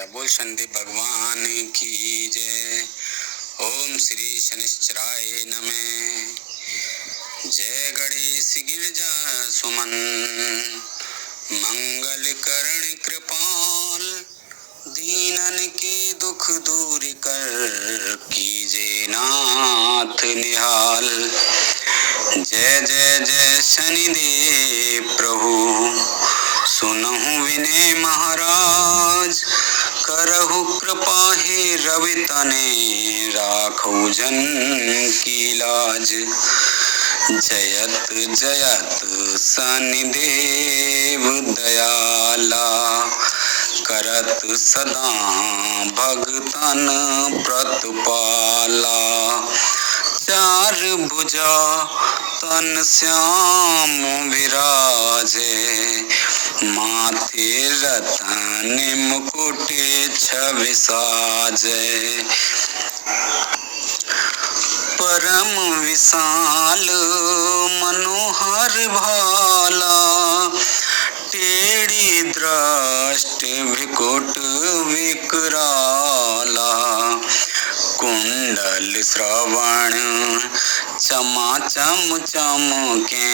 माता। बोल शनि भगवान की जय। ओम श्री शनिश्चराय नमः। जय गणेश गिरजा सुमन मंगल करण कृपाल, दीनन के दुख दूर कर कीजे नाथ निहाल। जय जय जय शनिदेव प्रभु, सुनहु विनय महाराज। करहु कृपा हे रवि तने, राखौ जन की लाज। जयत जयत शनिदेव दयाला, करत सदा भगतन प्रतिपाला। चार भुजा तन श्याम विराजे, माथे रतन मुकुट छवि साजे। परम विशाल मनोहर भाला, टेढ़ी दृष्टि विकट विकराला। कुंडल श्रवण चमाचम चमके,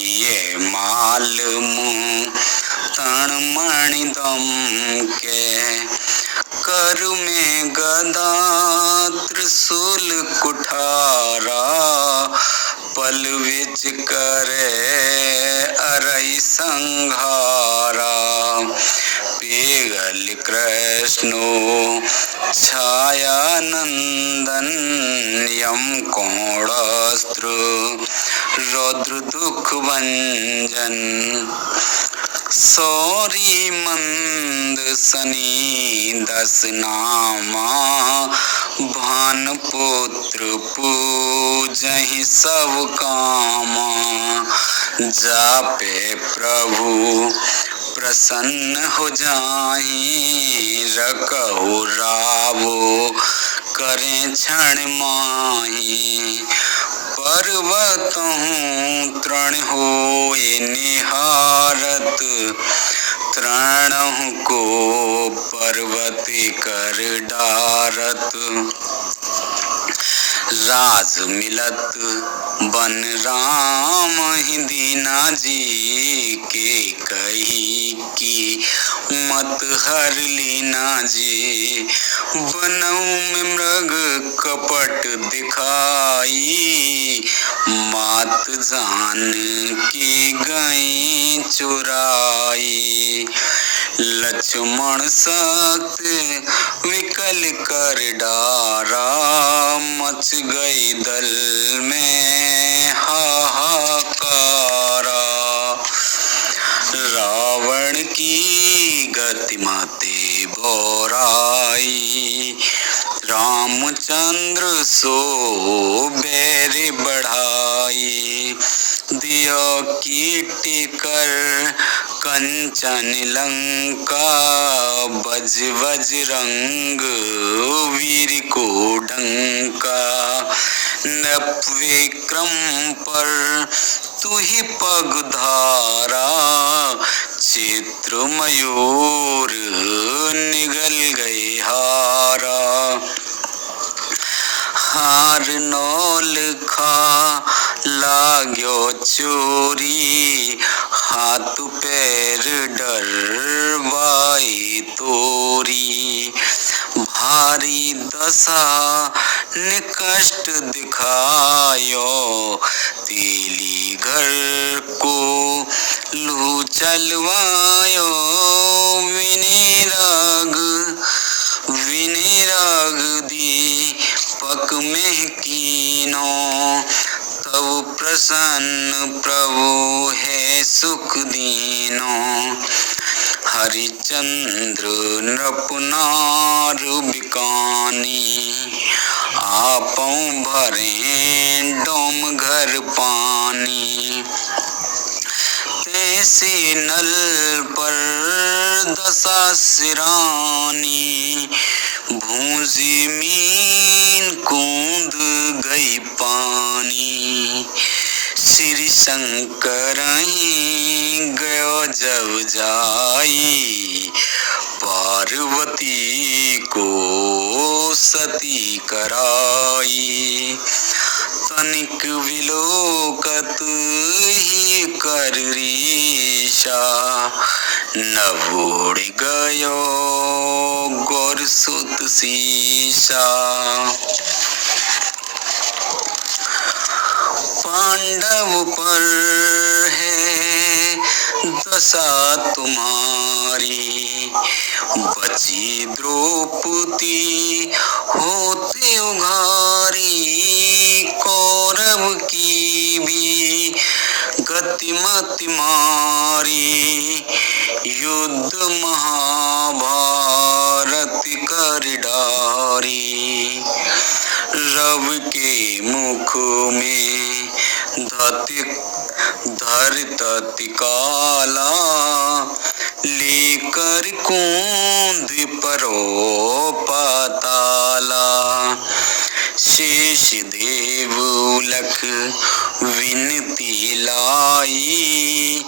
ये माल मुँह तन मणि दमके। कर में गदा त्रिशूल कुठारा, पल विच करे अरई संघारा। पेगल कृष्णो छाया नंदन, यम कोणास्त्र रौद्र दुख भंजन। सौरी मंद सनी दस नामा, भान पुत्र पूजहि सब कामा। जापे प्रभु प्रसन्न हो जाहि, रखहु रावो करें क्षण माहि। पर्वतहु तृण होए निहारत, तृणहु को पर्वत कर डारत। राज मिलत बन राम ही दीना जी, के कही की मत हर लीना जी। बनऊ में मृग कपट दिखाई, मात जान की गई चुराई। लक्ष्मण सख्त विकल कर डारा, मच गई दल में हाहाकारा। रावण की गति माते बोराई, रामचंद्र सो बैर बढ़ाई। दियो कीर्ति कर कंचन लंका, बज बजरंग वीर को डंका। नप विक्रम पर तू ही पग धारा, चित्र मयूर निगल गए हारा। हार नौल खा लाग्यो चोरी, हाथ पैर डरवाई तोरी। भारी दशा ने कष्ट दिखायो, तेली घर को लू चलवायो। विनिराग दी पक में कीनो, तब प्रसन्न प्रभु है सुख दीनो। हरिचंद्र नृपनार बिकानी, आपों भरे डोम घर पानी। तैसे नल पर दशा सिरानी, भूंजी मीन कूद गई पानी। श्री शंकर गयो जब जाई, पार पार्वती को सती कराई। तनिक विलोकत ही कर रीशा, नभ उड़ गयो गौर सुत सीसा। पांडव पर है दशा तुम्हारी, बची द्रौपदी होते उघारी। कौरव की भी गतिमति मारी, युद्ध महाभारत कर डारी। रव के मुख में धरत काला, लेकर कूद परो पाताला। शेष देव लख विनती लाई,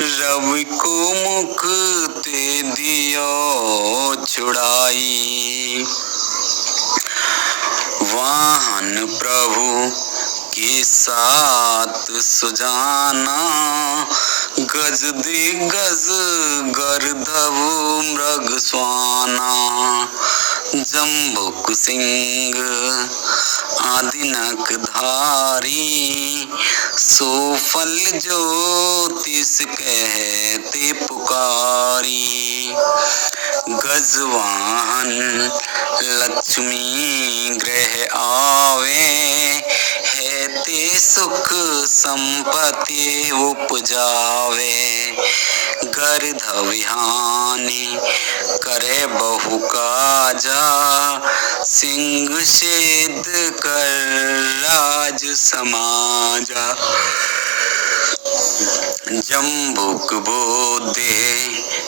रवि को मुख ते दियो छुड़ाई। वाहन प्रभु के साथ सुजाना, गज दिग्गज गर्दभ मृग स्वाना। जम्बुक सिंह आदिनक धारी, सोफल ज्योतिष कहते पुकारी। गजवाहन लक्ष्मी ग्रह आवे, हेते सुख संपत्ति उपजावे। गर्दभिहानि करे बहु काजा, सिंह छेद कर राज समाजा। जम्बुक बोधे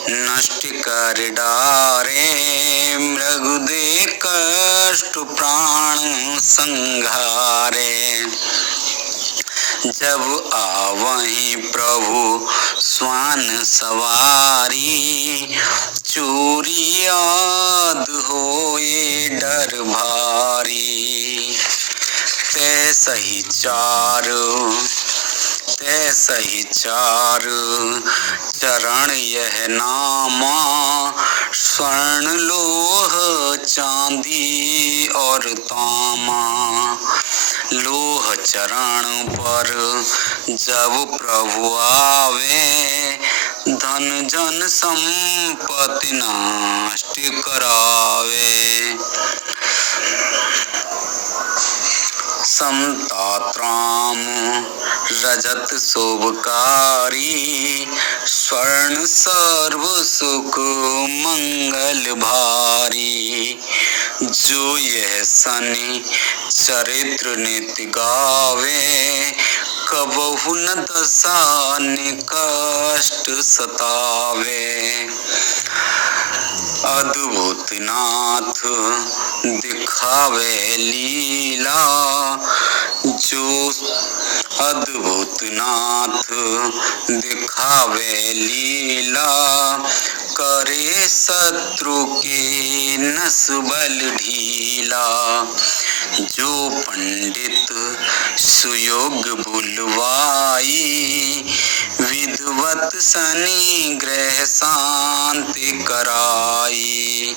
नष्ट कर डारे, मृगुदे कष्ट प्राण संघारे। जब आवहीं प्रभु स्वान सवारी, चोरी याद होए डर भारी। तैसही चार चरण यह नामा, स्वर्ण लोह चांदी और तामा। लोह चरण पर जब प्रभु आवे, धन जन संपत्ति नष्ट करावे। समतात्राम रजत शोभकारी, स्वर्ण सर्व सुख मंगल भारी। जो यह सनि चरित्र नित्य गावे, कबहु न दशा निकष्ट सतावे। अद्भुत नाथ दिखावे लीला, जो अद्भुत नाथ दिखावे लीला। करे शत्रु के नस बल ढीला, जो पंडित सुयोग बुलवाई। विधवत शनि ग्रह शांति कराई।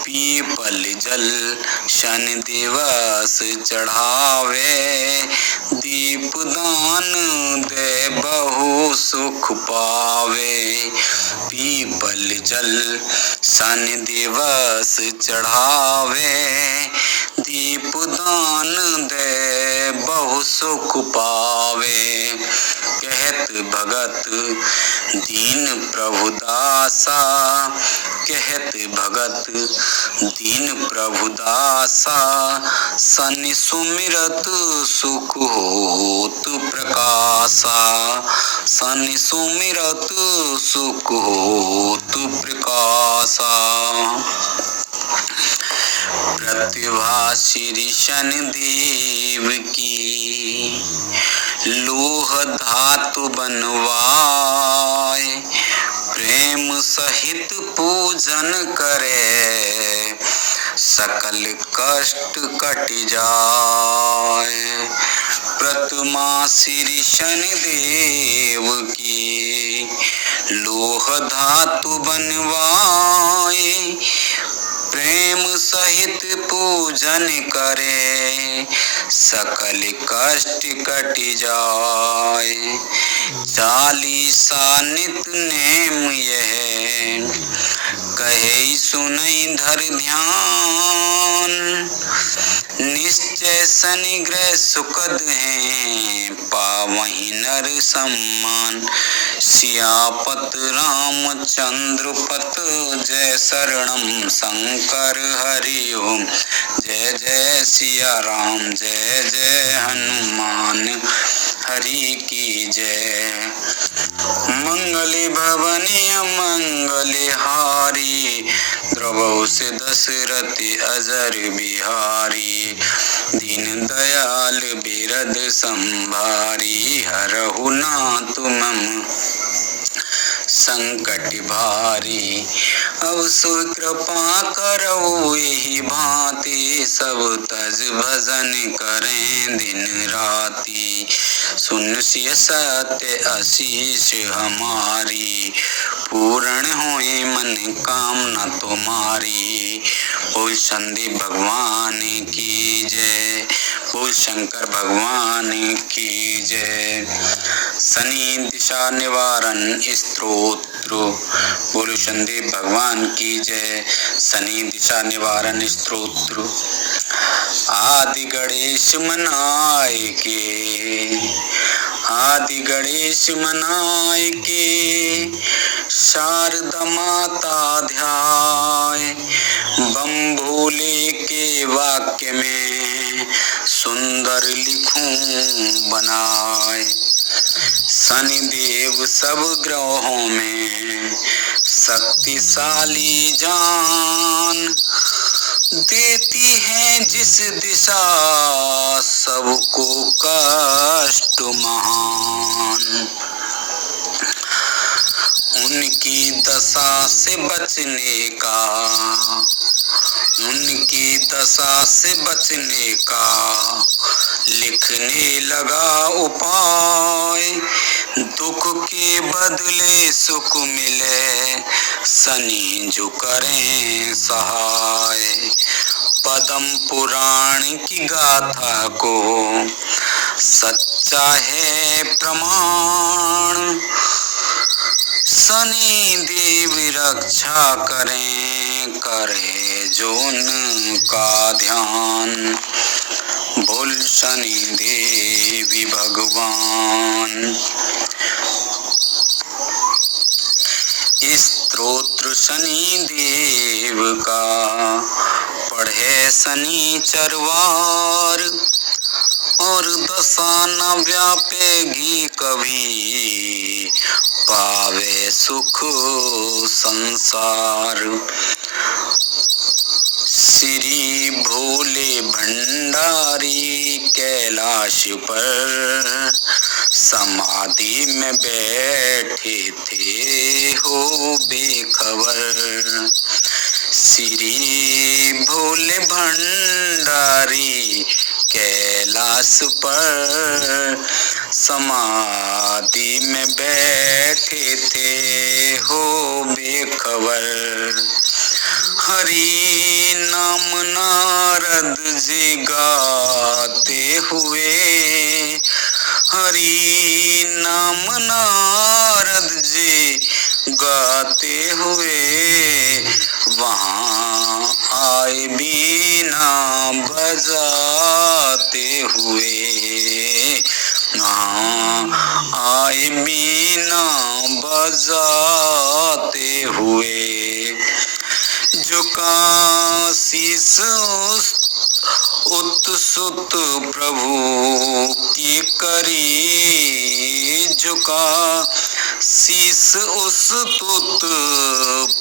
पीपल जल शनि दिवस चढ़ावे, दीपदान दे बहु सुख पावे। पीपल जल शनि दिवस चढ़ावे, दीपदान दे बहु सुख पावे। कहत भगत दीन प्रभु दासा, कहत भगत दीन प्रभु दासा। शनि सुमिरत सुख होत प्रकाशा, शनि सुमिरत सुख होत प्रकाशा। प्रतिभा श्री शनि देव की, लोह धातु बनवाए। प्रेम प्रेम सहित पूजन करे, सकल कष्ट कट जाए। प्रतिमा श्री शनिदेव की, लोह धातु बनवाए, प्रेम सहित पूजन करे, सकल कष्ट कट जाए। चालीसा नित नेम यह, कहे सुनई धर ध्यान, निश्चय शनि ग्रह सुखद हैं, पावहि नर सम्मान। सियापत रामचंद्र पत, जय शरणम शंकर हरि ओम। जय जय सिया राम, जय जय हनुमान हरि की जय। मंगल भवनी मंगल हारी, द्रवौ से दशरथ अजर बिहारी। दीन दयाल बिरद संभारी, हरहु नाथ मम संकट भारी। अब सो कृपा करौ एहि भांति, सब तज भजन करें दिन राति। सुन सिय सत्य आशीष हमारी, पूर्ण होए मन कामना तुम्हारी। बोल संदीप भगवान की जय, बोल शंकर भगवान की जय। शनि दिशा निवारण स्तोत्र, बोलो संदीप भगवान की जय। शनि दिशा निवारण स्तोत्र। आदि गणेश मनाए के, आदि गणेश मनाए के, शारदा माता ध्याय। बम भोले के वाक्य में, सुंदर लिखूं बनाए। शनिदेव सब ग्रहों में, शक्तिशाली जान। देती है जिस दिशा, सबको कष्ट महान। उनकी दशा से बचने का, उनकी दशा से बचने का, लिखने लगा उपाय। दुख के बदले सुख मिले, शनि जो करें सहाय। पद्म पुराण की गाथा को, सच्चा है प्रमाण। शनि देव रक्षा करें, करे जो उनका ध्यान। बोल शनि देवी भगवान। स्तोत्र शनि देव का, पढ़े शनि चरवार। और दशा न व्यापेगी कभी, पावे सुख संसार। श्री भोले भंडारी कैलाश पर, समाधि में बैठे थे हो बेखबर। श्री भोले भंडारी कैलाश पर, समाधि में बैठे थे हो बेखबर। हरि नाम नारद जी गाते हुए, हरि नाम नारद जी गाते हुए, वहाँ आए बीना बजाते हुए। वहाँ आए बीना बजाते हुए। झुका शीस उत्सुत प्रभु की करी, झुका शीस उस्तुत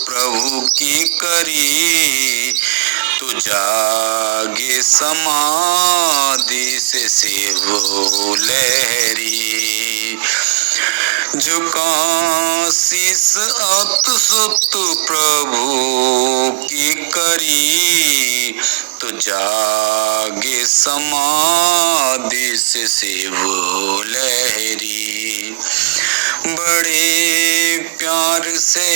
प्रभु की करी। तू जागे समाधि से शिव लहरी, झुका शीस अत सुत प्रभु की करी, तो जागे समाधि से शिव लहरी। बड़े प्यार से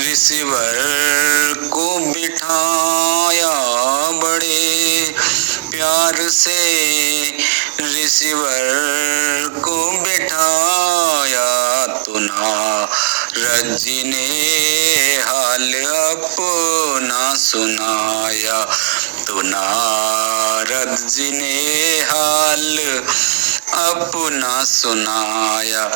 ऋषिवर को बिठाया, बड़े प्यार से ऋषिवर को बिठाया, तो नारद जी ने हाल अपना सुनाया, तो नारद जी ने हाल अपना सुनाया।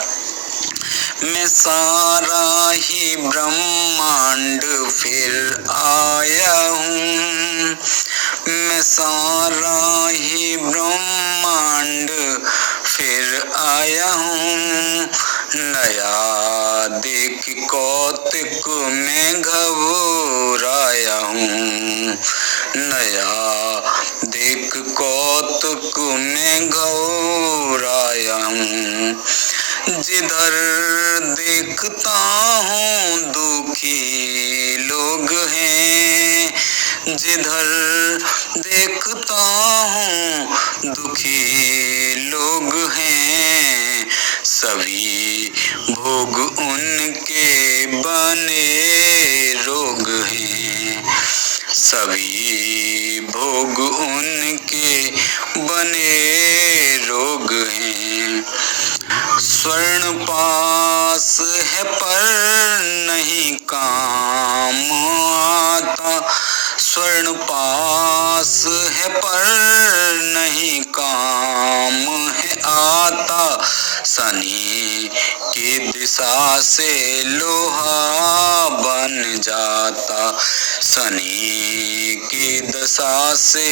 मैं सारा ही ब्रह्मांड फिर आया हूँ, मैं सारा ही ब्रह्मांड फिर आया हूँ। नया देख कौतुक में घबराया हूँ, नया देख कौतुक में घबराया हूँ। जिधर देखता हूँ दुखी लोग हैं, जिधर देखता हूँ दुखी लोग हैं, सभी भोग उनके बने रोग हैं, सभी भोग उनके बने रोग हैं। स्वर्ण पास है पर नहीं काम आता, स्वर्ण पास है पर नहीं काम है आता, शनि की दिशा से लोहा बन जाता, शनि की दशा से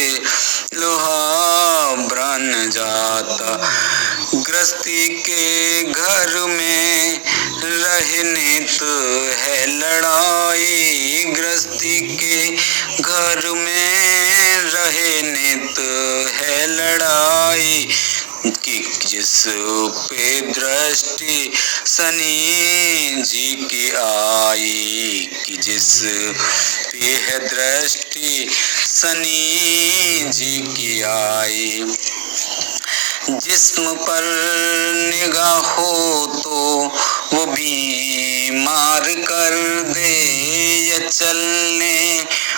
लोहा बन जाता। गृहस्थी के घर में रहने तो है लड़ाई, गृहस्थी के घर में रहने तो है लड़ाई, कि जिस पे दृष्टि शनि जी की आई, कि जिस पे है दृष्टि शनि जी की आई। जिस्म पर निगाह हो तो वो बीमार कर दे, या चलने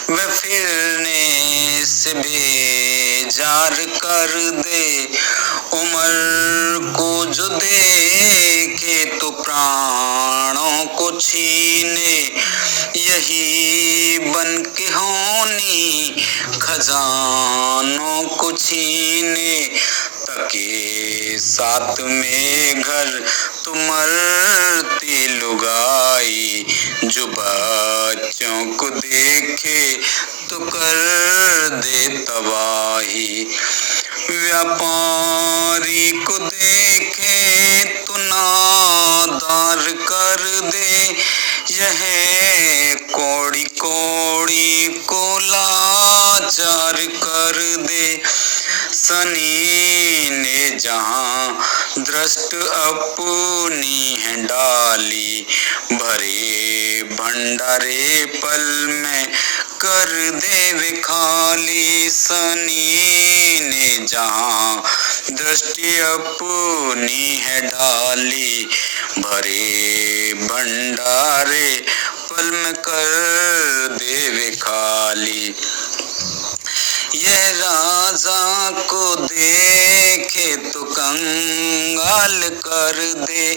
व फिरने से बेजार कर दे। उम्र को जो देखे तो प्राणों को छीने, यही बन के होनी खजानों को छीने। तके साथ में घर तुमरती लुगाई, जो बच्चों को देखे तो कर दे तबाही। व्यापारी को देखे तो नादार कर दे, यह कौड़ी कौड़ी को लाचार कर दे। शनि ने जहाँ दृष्ट अपनी है डाली, भरे भंडारे पल में कर दे वे खाली। शनि ने जहाँ दृष्टि अपनी है डाली, भरे भंडारे पल में कर दे वे खाली। यह राजा को देखे तो कंगाल कर दे,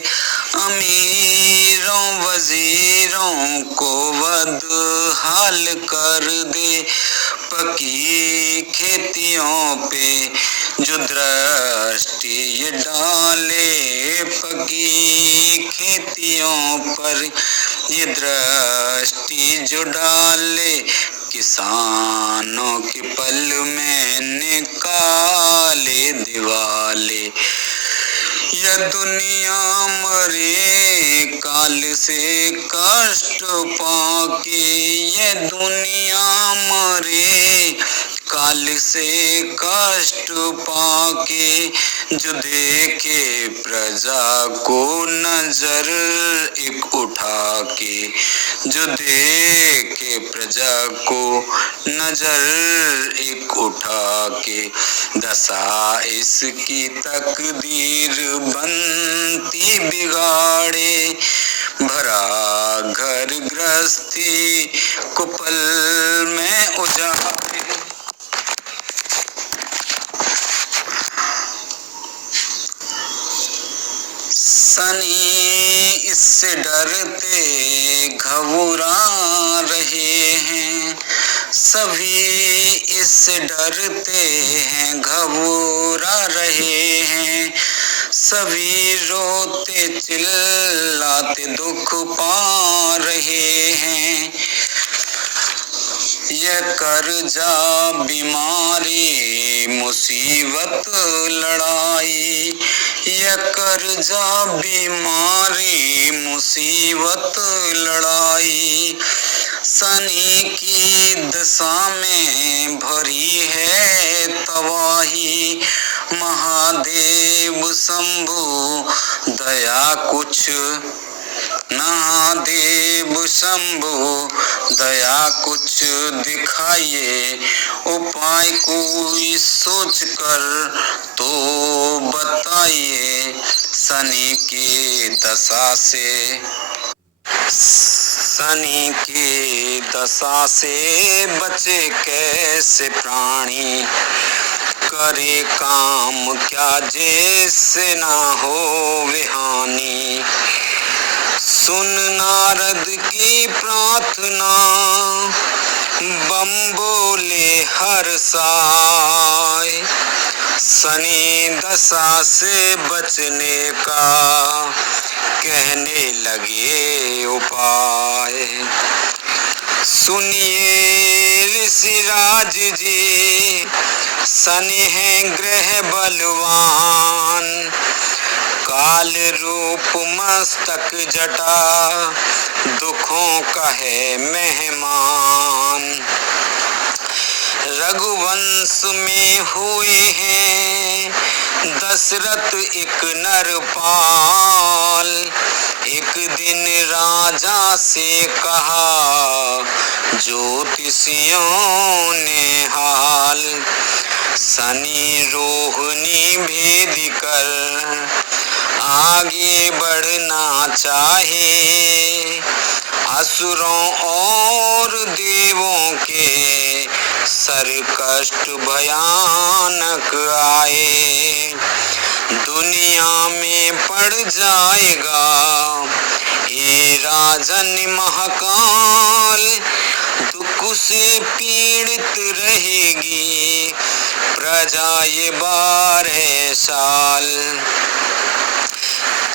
अमीरों वजीरों को बदहाल कर दे। पकी खेतियों पे जो दृष्टि ये डाले, पकी खेतियों पर ये दृष्टि जो डाले, किसानों के पल में निकाले दिवाले। यह दुनिया मरे काल से कष्ट पाके, यह दुनिया मरे काल से कष्ट पाके। जो देखे प्रजा को नजर एक उठा के, जो देखे प्रजा को नजर एक उठा के, दशा इसकी तकदीर बनती बिगाड़े, भरा घर गृहस्थी को पल में उजाड़े। सनी इससे डरते घबरा रहे हैं, सभी इससे डरते हैं घबरा रहे हैं, सभी रोते चिल्लाते दुख पा रहे हैं। यह कर्जा बीमारी मुसीबत लड़ाई, यह कर्जा बीमारी मुसीबत लड़ाई, शनि की दशा में भरी है तबाही, महादेव शंभु दया कुछ, महादेव शंभु दया कुछ दिखाइए, उपाय कोई सोच कर तो बताइए, शनि की दशा से, शनि की दशा से बचे कैसे प्राणी, करे काम क्या जैसे ना हो विहानी। सुन नारद की प्रार्थना, बम बोले हर साय, शनि दशा से बचने का कहने लगे उपाय। सुनिए ऋषिराज जी, शनि है ग्रह बलवान, काल रूप मस्तक जटा दुखों का है मेहमान। रघुवंश में हुए हैं दशरथ एक नरपाल, एक दिन राजा से कहा ज्योतिषियों ने हाल, शनि रोहिणी भेद कर आगे बढ़ना चाहे, असुरों और देवों के सर कष्ट भयानक आए, दुनिया में पड़ जाएगा ये राजन महाकाल, दुख से पीड़ित रहेगी प्रजा ये 12 साल।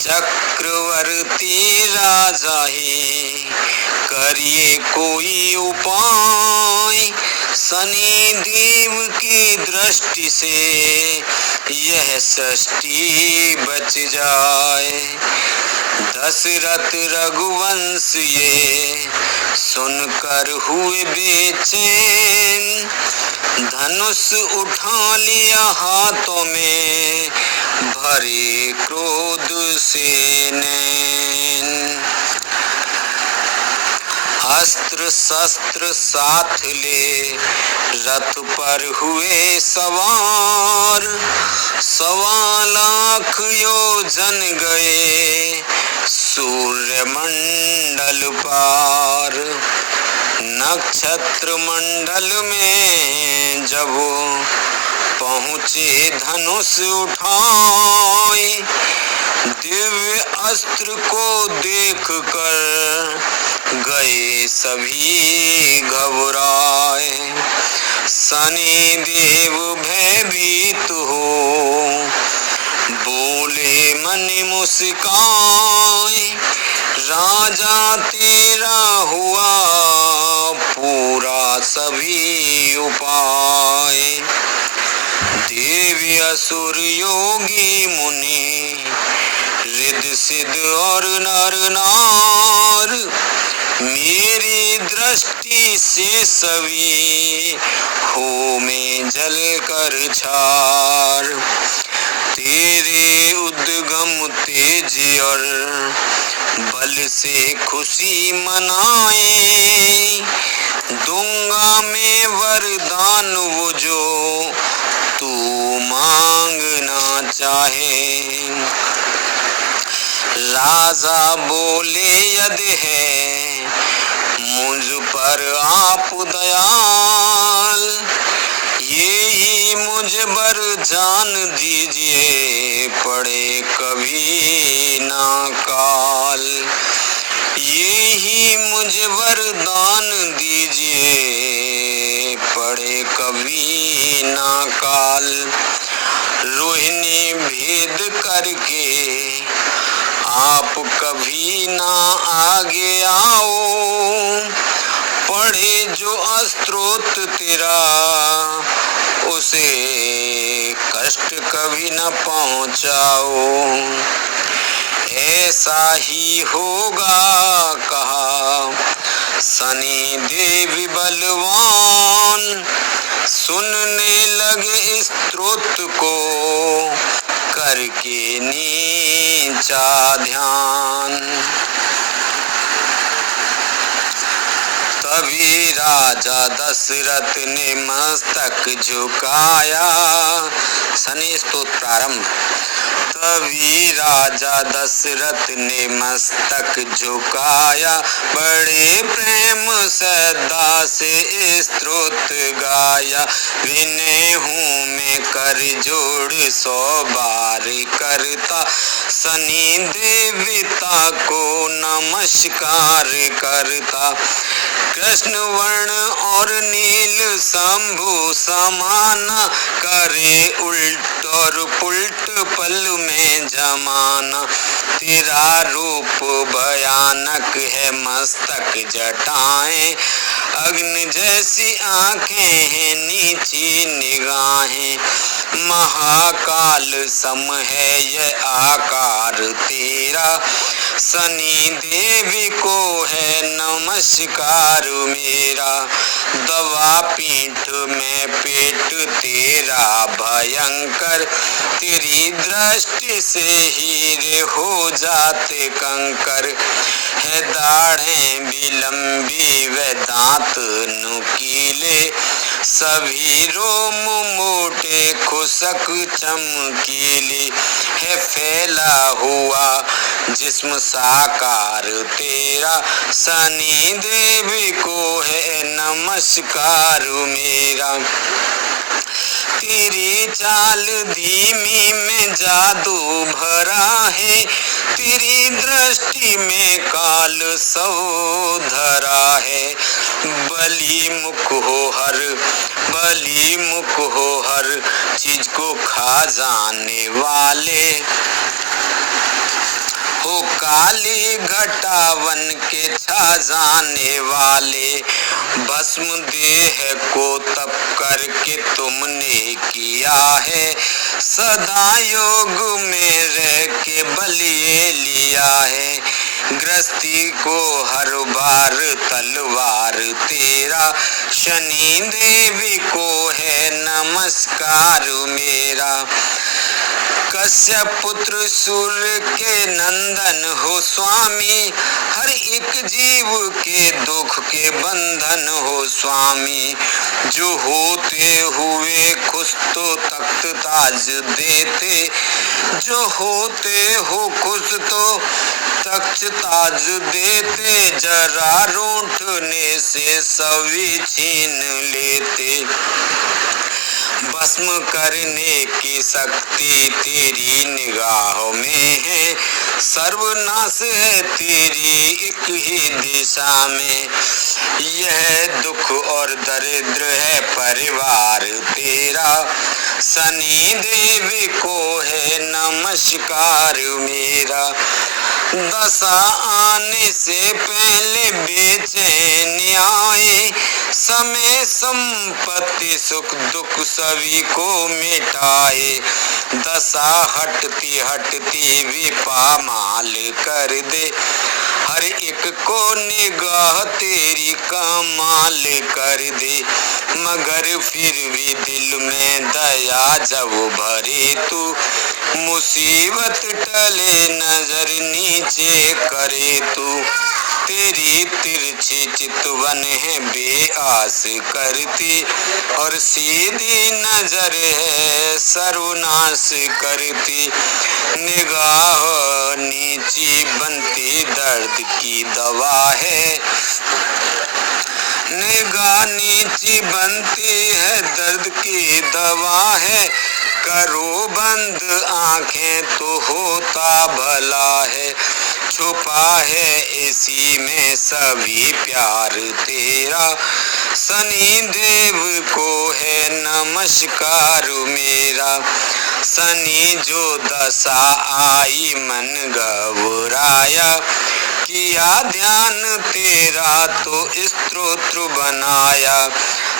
चक्रवर्ती राजा ही करिए कोई उपाय, शनि देव की दृष्टि से यह सृष्टि बच जाए। दशरथ रघुवंश ये सुनकर हुए बेचैन, धनुष उठा लिया हाथों में भरे क्रोध से नैन, अस्त्र शस्त्र साथ ले रथ पर हुए सवार, 1.25 लाख योजन गए सूर्य मंडल पार। नक्षत्र मंडल में जब पहुँचे धनुष उठाए, दिव्य अस्त्र को देख कर गए सभी घबराए। शनि देव भयभीत हो बोले मन मुस्काए, राजा तेरा हुआ पूरा सभी उपाय। देवी असुर योगी मुनि रिद्ध सिद्ध और नर नार, मेरी दृष्टि से सभी हो में जल कर छार। तेरे उद्गम तेज और बल से खुशी मनाए, दूंगा मैं वरदान वो जो तू मांगना चाहे। राजा बोले यदि है मुझ पर आप दयाल, यही मुझ बर जान दीजिए पड़े कभी ना काल। यही मुझ वरदान दीजिए पड़े कभी ना काल। रोहिणी भेद करके आप कभी ना आगे आओ, पढ़े जो अस्त्रोत तेरा उसे कष्ट कभी न पहुंचाओ। ऐसा ही होगा कहा शनि देव बलवान, सुनने लगे स्त्रोत को करके नीचा ध्यान। तभी राजा दशरथ ने मस्तक झुकाया। शनि स्तोत्र प्रारंभ। तभी राजा दशरथ ने मस्तक झुकाया, बड़े प्रेम श्रद्धा से स्तोत्र गाया। विनय हूँ मैं कर जोड़ 100 बार करता, शनि देवता को नमस्कार करता। कृष्ण वर्ण और नील शंभु समाना, करे उल्ट और पुल्ट पल में जमाना। तेरा रूप भयानक है मस्तक जटाएं, अग्नि जैसी आंखें हैं नीची निगाहें। महाकाल सम है यह आकार तेरा, शनि देवी को है नमस्कार मेरा। दवा पीठ में पेट तेरा भयंकर, तेरी दृष्टि से हीरे हो जाते कंकर। है दाढ़ें भी लंबी व दांत नुकीले, सभी रोम मोटे खुशक चमकीले। है फैला हुआ जिस्म साकार तेरा, शनि देवी को है नमस्कार मेरा। तेरी चाल धीमी में जादू भरा है, तेरी दृष्टि में काल सौ धरा है। बली मुख हो हर चीज को खा जाने वाले, हो काली घटावन के छा जाने वाले। भस्म देह को तप करके तुमने किया है, सदा योग में रह के बलिए लिया है। गृहस्थी को हर बार तलवार तेरा, शनि देवी को है नमस्कार मेरा। कश्यप पुत्र सूर्य के नंदन हो स्वामी, हर एक जीव के दुख के बंधन हो स्वामी। जो होते हुए खुश तो तख्त ताज देते, जो होते हो खुश तो तख्त ताज देते। जरा रूठने से सभी छीन लेते, भस्म करने की शक्ति तेरी निगाहों में है। सर्वनाश है तेरी एक ही दिशा में, यह दुख और दरिद्र है परिवार तेरा। शनि देवी को है नमस्कार मेरा। दशा आने से पहले बेचैनी आए, समय संपत्ति सुख दुख सभी को मिटाए। दशा हटती हटती विपामाल कर दे, हर एक को निगाह तेरी कमाल कर दे, मगर फिर भी दिल में दया जब भरे तू, मुसीबत टले नजर नीचे करे तू। तेरी तिरछी चितवन है बेआस करती, और सीधी नजर है सर्वनाश करती। निगाह नीची बनती दर्द की दवा है, निगाह नीची बनती है दर्द की दवा है। करो बंद आंखें तो होता भला है, छुपा है इसी में सभी प्यार तेरा। सनी देव को है नमस्कार मेरा, सनी जो दशा आई मन घबराया, किया ध्यान तेरा तो स्तोत्र बनाया।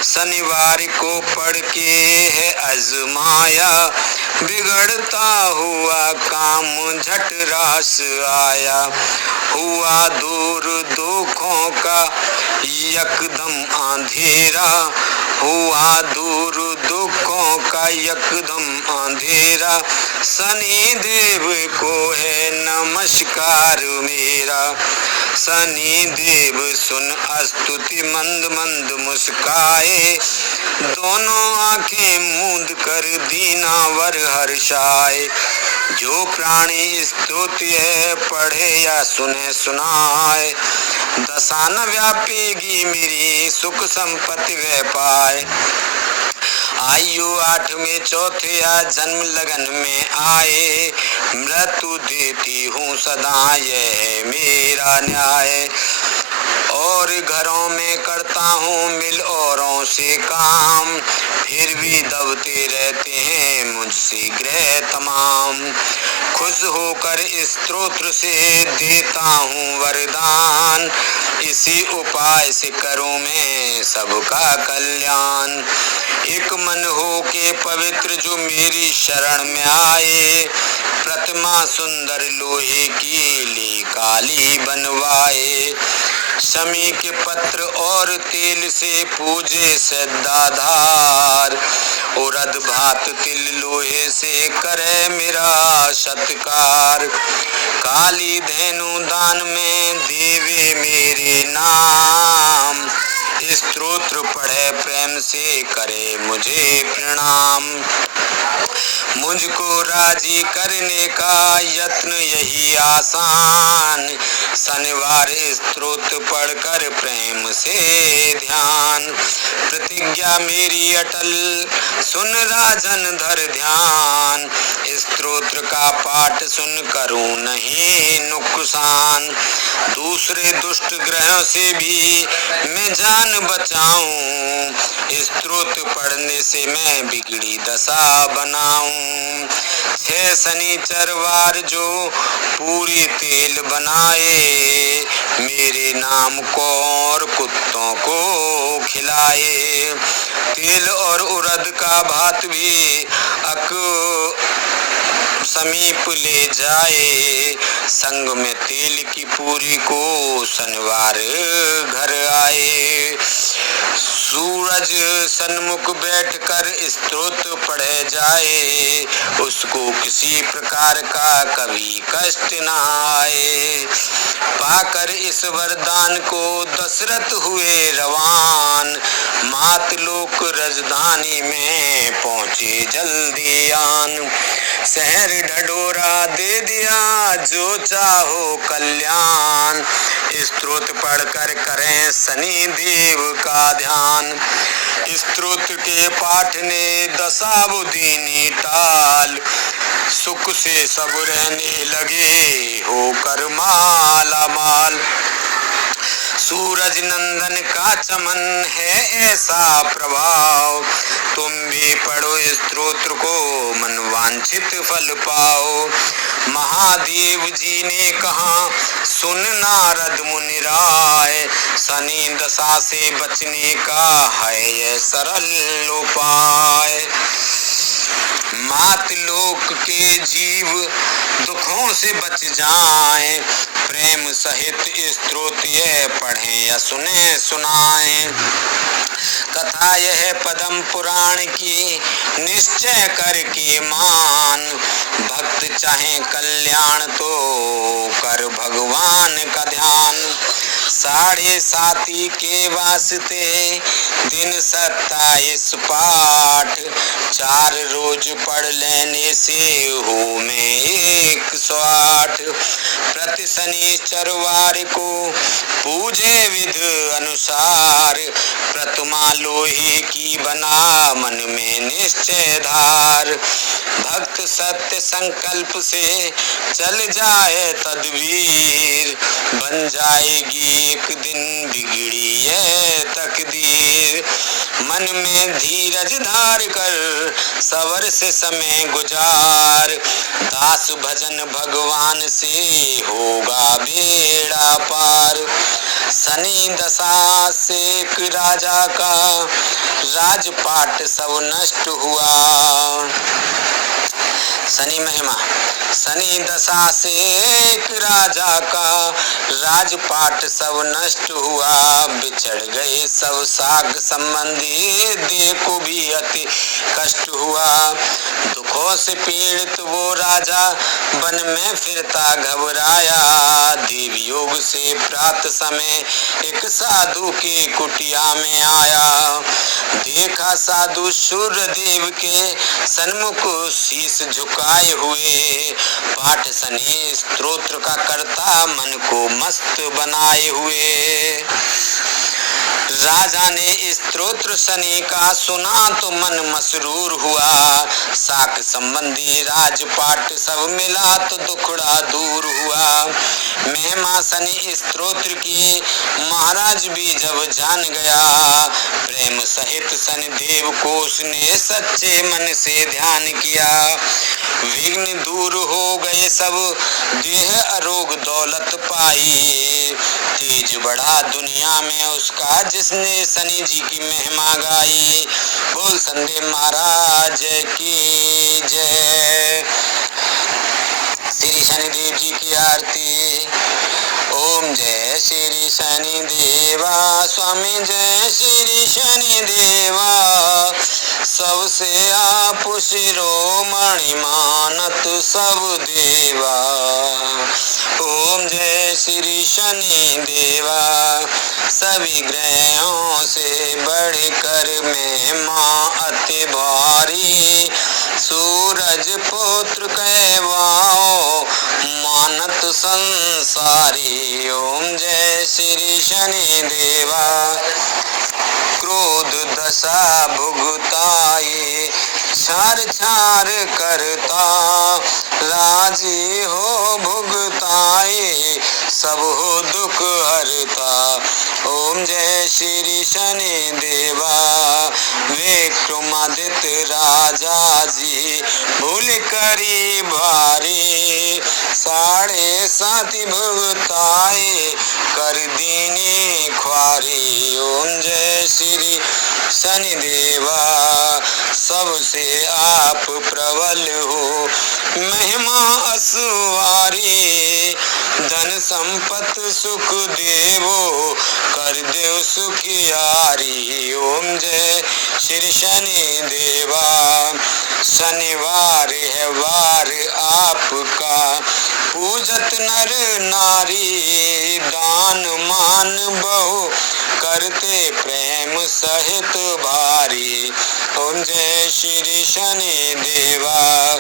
शनिवार को पढ़ के है आजमाया, बिगड़ता हुआ काम झट रास आया। हुआ दूर दुखों का यकदम अंधेरा, हुआ दूर दुखों का यकदम अंधेरा। शनि देव को है नमस्कार मेरा, शनि देव सुन स्तुति मंद मंद मुस्काए, दोनों आंखें मूंद कर दीनावर हर्षाए। जो प्राणी स्तुति है पढ़े या सुने सुनाए, दशा न व्यापेगी मेरी सुख संपत्ति वह पाए। आयु 8 में चौथे या जन्म लगन में आए, मृत्यु देती हूँ सदा यह मेरा न्याय। और घरों में करता हूँ मिल औरों से काम, फिर भी दबते रहते हैं मुझसे ग्रह तमाम। खुश होकर स्तोत्र से देता हूँ वरदान, इसी उपाय से करूँ मैं सबका कल्याण। एक मन हो के पवित्र जो मेरी शरण में आए, प्रतिमा सुंदर लोहे की ली काली बनवाए। शमी के पत्र और तेल से पूजे सदाधार, उड़द भात तिल लोहे से करे मेरा सत्कार। काली धेनु दान में देवे मेरे नाम, स्तोत्र पढ़े प्रेम से करे मुझे प्रणाम। मुझको राजी करने का यत्न यही आसान, शनिवार स्तोत्र पढ़कर प्रेम से ध्यान। प्रतिज्ञा मेरी अटल सुन राजन धर ध्यान, स्तोत्र का पाठ सुन करूं नहीं नुकसान। दूसरे दुष्ट ग्रहों से भी मैं जान बचाऊं, स्तोत्र पढ़ने से मैं बिगड़ी दशा बनाऊं। 6 शनिचरवार जो पूरी तेल बनाए, मेरे नाम को और कुत्तों को खिलाए। तेल और उड़द का भात भी समीप ले जाए, संग में तेल की पूरी को शनिवार घर आए। सूरज सन्मुख बैठकर स्तोत्र पढ़े जाए, उसको किसी प्रकार का कभी कष्ट न आए। पाकर इस वरदान को दशरथ हुए रवान, मातलोक राजधानी में पहुँचे जल्दी आन। शहर ढढोरा दे दिया जो चाहो कल्याण, स्तोत्र पढ़कर करें शनि देव का ध्यान। स्तोत्र के पाठ ने दशा बुद्धि टाल, सुख से सब रहने लगे होकर माला माल। सूरज नंदन का चमन है ऐसा प्रभाव, तुम भी पढ़ो स्तोत्र को मन वांछित फल पाओ। महादेव जी ने कहा सुन नारद मुनि राय, शनि दशा से बचने का है ये सरल उपाय। मात लोक के जीव दुखों से बच जाएं, प्रेम सहित स्तोत्र यह पढ़ें या सुने सुनाएं। कथा यह पद्म पुराण की निश्चय करके मान, भक्त चाहे कल्याण तो कर भगवान का ध्यान। 7:30 के वास्ते दिन 27 पाठ, 4 रोज पढ़ लेने से हो में 108। प्रति शनिचरवार को पूजे विध अनुसार, प्रतिमा लोहे की बना मन में निश्चय धार। भक्त सत्य संकल्प से चल जाए तदबीर, बन जाएगी एक दिन बिगड़ी है तकदीर। मन में धीरज धार कर सबर से समय गुजार, दास भजन भगवान से होगा बेड़ा पार। शनि दशा से एक राजा का राजपाट सब नष्ट हुआ। शनि महिमा। शनि दशा से एक राजा का राजपाट सब नष्ट हुआ, बिछड़ गए सब साग संबंधी, देखो भी अति कष्ट हुआ। दुखों से पीड़ित वो राजा वन में फिरता घबराया, देव योग से प्रातः समय एक साधु के कुटिया में आया। देखा साधु सूर्य देव के सन्मुख शीश झुकाए हुए, पाठ शनि स्तोत्र का करता मन को मस्त बनाए हुए। राजा ने स्तोत्र शनि का सुना तो मन मसरूर हुआ, साक संबंधी राजपाट सब मिला तो दुखड़ा दूर हुआ। महिमा शनि स्तोत्र की महाराज भी जब जान गया, प्रेम सहित शनि देव को उसने सच्चे मन से ध्यान किया। विघ्न दूर हो गए सब, देह अरोग दौलत पाई, तेज बढ़ा दुनिया में उसका जिसने शनि जी की महिमा गाई। बोल संदेव महाराज की जय। श्री शनिदेव जी की आरती। ओम जय श्री शनि देवा, स्वामी जय श्री शनि देवा, सबसे आप शिरोमणि मानत सब देवा। ओम जय श्री शनि देवा, सभी ग्रहों से बढ़कर महिमा अति भारी, सूरज पुत्र कहवाओ मानत संसारी। ओम जय श्री शनि देवा, क्रोध दशा भुगताए, छार छार करता, राजी हो भुगताए, सब हो दुख हरता। ओम जय श्री शनि देवा, विक्रमादित्य राजा जी भूल करी भारी, 7:30 भुगताए कर दीनी ख्वारी। ओम जय श्री शनि देवा, सबसे आप प्रबल हो महिमा असुवारी, धन संपत सुख देवो कर देव सुखियारी। ओम जय श्री शनि देवा, शनिवार है वार आपका, पूजत नर नारी, दान मान बहु करते प्रेम सहित भारी। ओम जय श्री शनि देवा,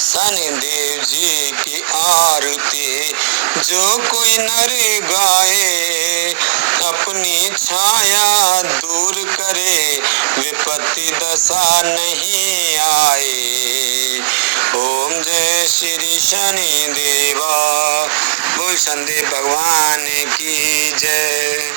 शनि देव जी की आरती जो कोई नर गाए, अपनी छाया दूर करे, विपत्ति दशा नहीं आए। ओम जय श्री शनि देवा। बोल संदेव भगवान की जय।